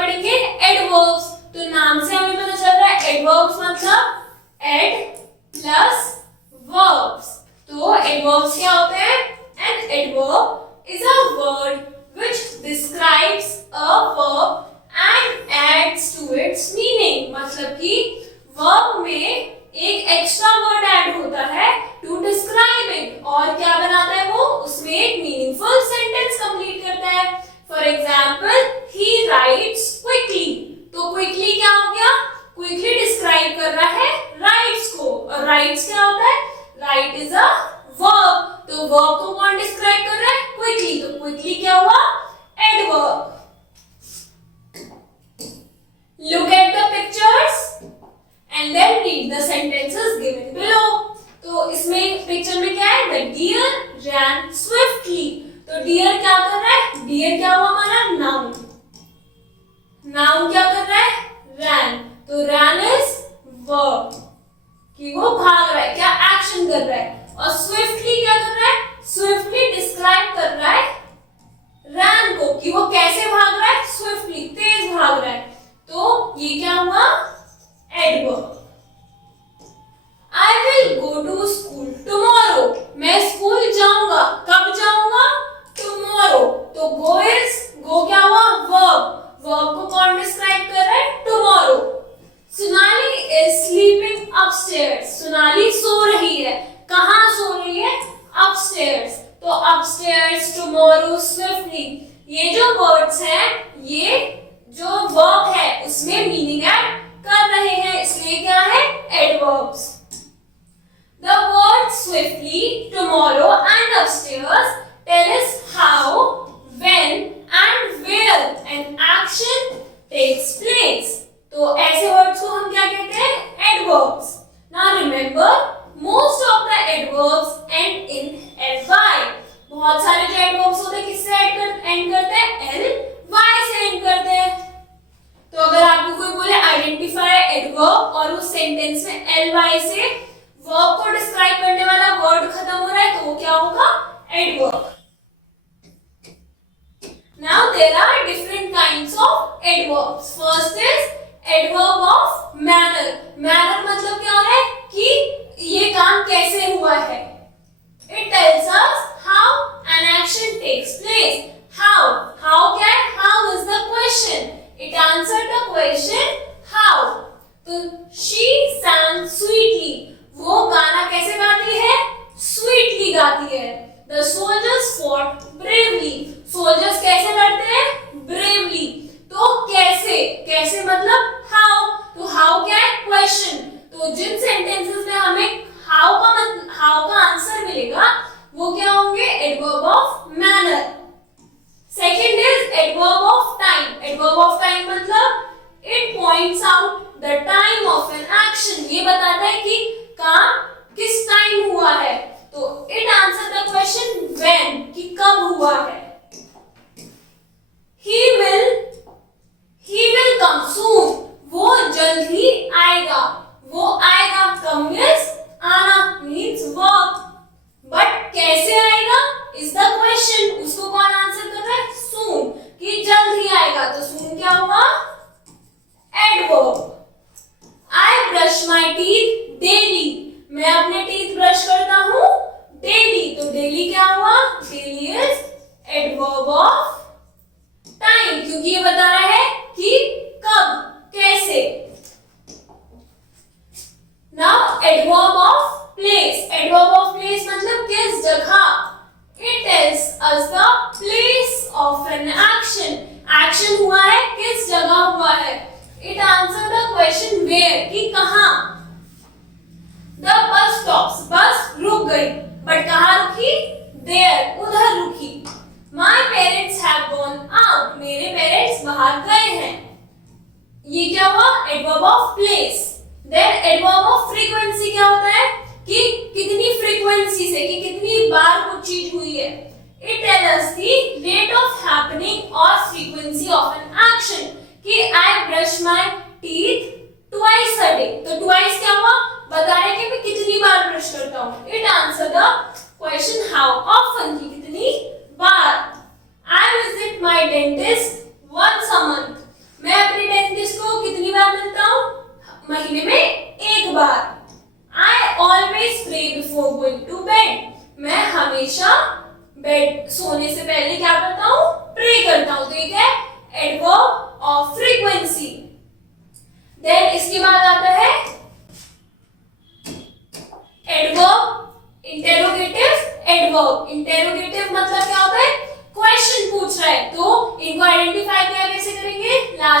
पढ़ेंगे एडवर्ब्स। तो नाम से हमें पता चल रहा है एडवर्ब्स मतलब एड प्लस वर्ब्स। तो एडवर्ब्स क्या होते हैं? An adverb is a word which describes a verb and adds to its meaning। मतलब कि verb में एक एक्स्ट्रा वर्ड ऐड होता है to describe it और क्या बनाता है वो? उसमें एक मीनिंगफुल सेंटेंस कंप्लीट करता है। For example he writes quickly। तो quickly क्या हो गया? quickly डिस्क्राइब कर रहा है writes को, और writes क्या होता है? write is a verb। तो verb को कौन डिस्क्राइब कर रहा है? quickly। तो quickly क्या हुआ? adverb। Look at the pictures and then read the sentences given below। तो इसमें पिक्चर में क्या है? The deer ran swiftly। तो deer क्या कर रहा है? deer क्या हुआ हमारा? noun। noun क्या कर रहा है? ran। तो ran is verb कि वो भाग रहा है, क्या एक्शन कर रहा है। और swiftly क्या कर रहा है? swiftly डिस्क्राइब कर रहा है ran को कि वो कैसे भाग रहा है? swiftly तेज भाग रहा है। तो ये क्या हुआ? adverb। I will go to school tomorrow। मैं स्कूल जाऊंगा। कब जाऊंगा? tomorrow। तो go क्या हुआ? verb। verb को कौन डिस्क्राइब कर रहा है? tomorrow। Sonali is sleeping upstairs। Sonali सो रही है। कहाँ सो रही है? upstairs। तो upstairs, tomorrow, swiftly ये जो वर्ड्स हैं ये जो वर्ब है उसमें मीनिंग ऐड कर रहे हैं, इसलिए क्या है? Adverbs. The words swiftly, tomorrow and upstairs tell us how, when and where an action takes place। तो ऐसे वर्ड्स को हम क्या कहते हैं? Adverbs. Now remember, most of the adverbs end in ly। बहुत सारे जो एडवर्ब्स होते हैं किससे एंड करते हैं? ly से एंड करते हैं। तो अगर आपको कोई बोले आइडेंटिफाई एडवर्ब और उस सेंटेंस में ly से वर्ब को डिस्क्राइब करने वाला वर्ड खत्म हो रहा है तो वो क्या होगा? Adverb. Now there are different kinds of adverbs। First is adverb of manner। manner मतलब क्या हो रहा है? कि ये काम कैसे हुआ है। It tells us how an action takes place। how क्या है? how is the question। It answered the question how। तो she sang sweetly। वो गाना कैसे गाती है? sweetly गाती है। The soldiers fought bravely। soldiers कैसे लड़ते हैं? bravely। तो कैसे मतलब how। तो how क्या है? question। तो जिन सेंटेंसेस में हमें how का आंसर मिलेगा वो क्या होंगे? Adverb of manner. Second is adverb of time. Adverb of time मतलब it points out the time of an action. ये बताता है कि काम किस टाइम हुआ है। तो it answer the question when, कि कब हुआ है। he will come soon। वो जल्द ही आएगा। वो आएगा। come means आना means verb। बट कैसे आएगा is the question। उसको कौन आंसर कर रहा है? soon, कि जल्द ही आएगा। तो soon क्या हुआ? adverb। I brush my teeth daily। मैं अपने टीथ ब्रश करता हूँ डेली। तो डेली क्या हुआ? Daily is adverb of time, क्योंकि ये बता रहा है कि कब, कैसे। Now adverb of place. Adverb of place मतलब किस जगह। It tells us the place of an action. Action हुआ है, किस जगह हुआ है। It answer the question where, कि कहां। The bus stops. बस रुक गई, बट कहां रुकी? देयर, उधर रुकी। My parents have gone out. मेरे पेरेंट्स बाहर गए हैं। ये क्या हुआ? Adverb of place. Then adverb of frequency क्या होता है? कि कितनी फ्रीक्वेंसी से, कि कितनी बार कुछ चीज हुई है। It tell us the rate of happening और फ्रीक्वेंसी ऑफ एन एक्शन। कि I brush my teeth twice a day. तो ट्वाइस क्या हुआ? बता रहे कि मैं कितनी बार ब्रश करता हूँ। It answer the question how often, की कितनी बार। I visit my dentist once a month. मैं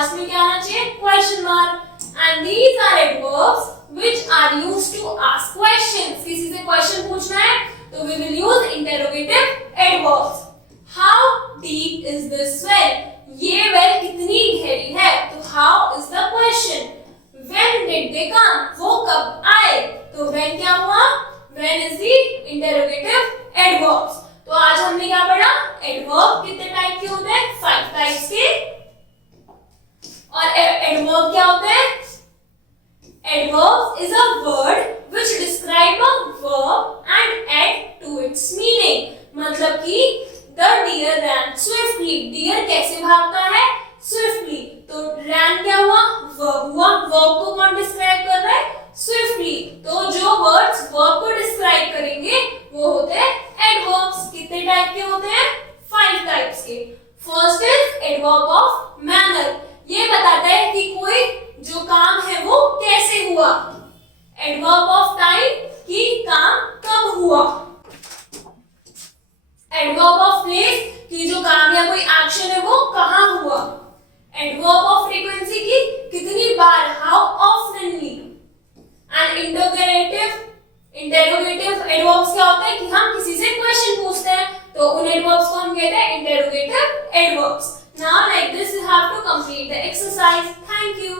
लास्ट में क्या आना चाहिए, question mark. And these are adverbs which are used to ask questions. किसी से क्वेश्चन पूछना है तो we will use interrogative adverbs. How deep is this well, ये वेल कितनी गहरी है, तो how is the question. When did they come, वो कब आए, तो व्हेन क्या हुआ, when is the interrogative adverbs. तो आज हमने क्या पढ़ा, एडवर्ब कितने टाइप के होते हैं, 5 टाइप्स के। और एडवर्ब क्या होते हैं, adverb is a word which describe a verb and add to its meaning। मतलब कि the deer ran swiftly, deer कैसे भागता है, swiftly। तो ran क्या हुआ, verb हुआ, verb को कौन डिस्क्राइब कर रहा है, swiftly। तो जो वर्ड्स verb को डिस्क्राइब करेंगे वो होते हैं adverbs। कितने टाइप के होते हैं, 5 टाइप्स के। First is adverb of manner, ये बताता है कि कोई जो काम है वो कैसे हुआ। एडवर्ब ऑफ टाइम, कि काम कब हुआ। एडवर्ब ऑफ प्लेस, कि जो काम या कोई एक्शन है वो कहां हुआ। एडवर्ब ऑफ फ्रीक्वेंसी, की कितनी बार, how oftenly. And interrogative adverbs क्या होता है कि हम किसी से क्वेश्चन पूछते हैं तो उन एडवर्ब्स को हम कहते हैं interrogative adverbs. Now like this you have to complete the exercise. Thank you.